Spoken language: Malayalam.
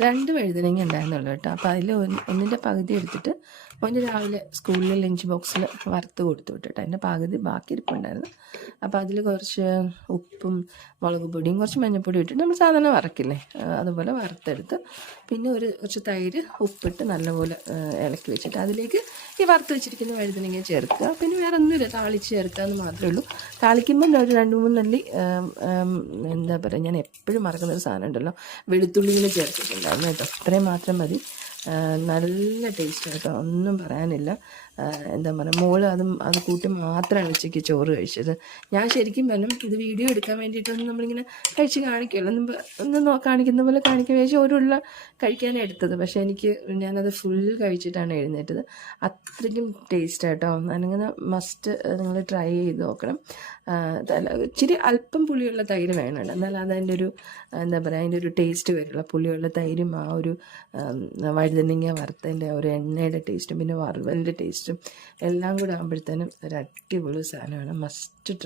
2 വഴുതനങ്ങ ഉണ്ടായിരുന്നുള്ളൂ കേട്ടോ. അപ്പോൾ അതിൽ ഒന്നിൻ്റെ പകുതി എടുത്തിട്ട് മോൻ്റെ രാവിലെ സ്കൂളിൽ ലഞ്ച് ബോക്സിൽ വറുത്ത് കൊടുത്തു വിട്ടിട്ട് അതിൻ്റെ പകുതി ബാക്കി ഇരിപ്പുണ്ടായിരുന്നു. അപ്പോൾ അതിൽ കുറച്ച് ഉപ്പും മുളക് പൊടിയും കുറച്ച് മഞ്ഞൾപ്പൊടി ഇട്ടിട്ട് നമ്മൾ സാധാരണ വറക്കില്ലേ അതുപോലെ വറുത്തെടുത്ത് പിന്നെ കുറച്ച് തൈര് ഉപ്പിട്ട് നല്ലപോലെ ഇളക്കി വെച്ചിട്ട് അതിലേക്ക് ഈ വറുത്ത് വെച്ചിരിക്കുന്ന വഴുതനങ്ങ ചേർക്കുക. പിന്നെ വേറെ ഒന്നുമില്ല, താളിച്ച് ചേർക്കുക എന്ന് മാത്രമേ ഉള്ളൂ. താളിക്കുമ്പോൾ ഒരു 2-3 അല്ലി എന്താ പറയുക, ഞാൻ എപ്പോഴും മറക്കുന്നൊരു സാധനം ഉണ്ടല്ലോ, വെളുത്തുള്ളിയിൽ ചേർത്തിട്ടുണ്ടായിരുന്നു കേട്ടോ. ഇത്രയും മാത്രം മതി. നല്ല ടേസ്റ്റ് കേട്ടോ, ഒന്നും പറയാനില്ല. എന്താ പറയുക, മോള് അത് കൂട്ടി മാത്രമാണ് ഉച്ചയ്ക്ക് ചോറ് കഴിച്ചത്. ഞാൻ ശരിക്കും പറഞ്ഞു ഇത് വീഡിയോ എടുക്കാൻ വേണ്ടിയിട്ടൊന്നും നമ്മളിങ്ങനെ കഴിച്ച് കാണിക്കുമല്ലോ, ഒന്ന് കാണിക്കുന്ന പോലെ കാണിക്കാൻ വേണ്ടി ഒരുള്ള കഴിക്കാനാണ് എടുത്തത്. പക്ഷേ ഞാനത് ഫുൾ കഴിച്ചിട്ടാണ് എഴുന്നേറ്റത്. അത്രയ്ക്കും ടേസ്റ്റ് കേട്ടോ. അങ്ങനെ മസ്റ്റ് നിങ്ങൾ ട്രൈ ചെയ്ത് നോക്കണം. ഇച്ചിരി അല്പം പുളിയുള്ള തൈര് വേണം, എന്നാൽ അതതിൻ്റെ ഒരു എന്താ പറയുക, അതിൻ്റെ ഒരു ടേസ്റ്റ് വരുള്ളൂ. പുളിയുള്ള തൈരും ആ ഒരു വഴുതനങ്ങ വറുത്തതിൻ്റെ ഒരു എണ്ണയുടെ ടേസ്റ്റും പിന്നെ വറുവലിൻ്റെ ടേസ്റ്റും എല്ലാം കൂടെ ആകുമ്പോഴത്തേനും ഒരു അടിപൊളി സാധനമാണ്. മസ്റ്റ്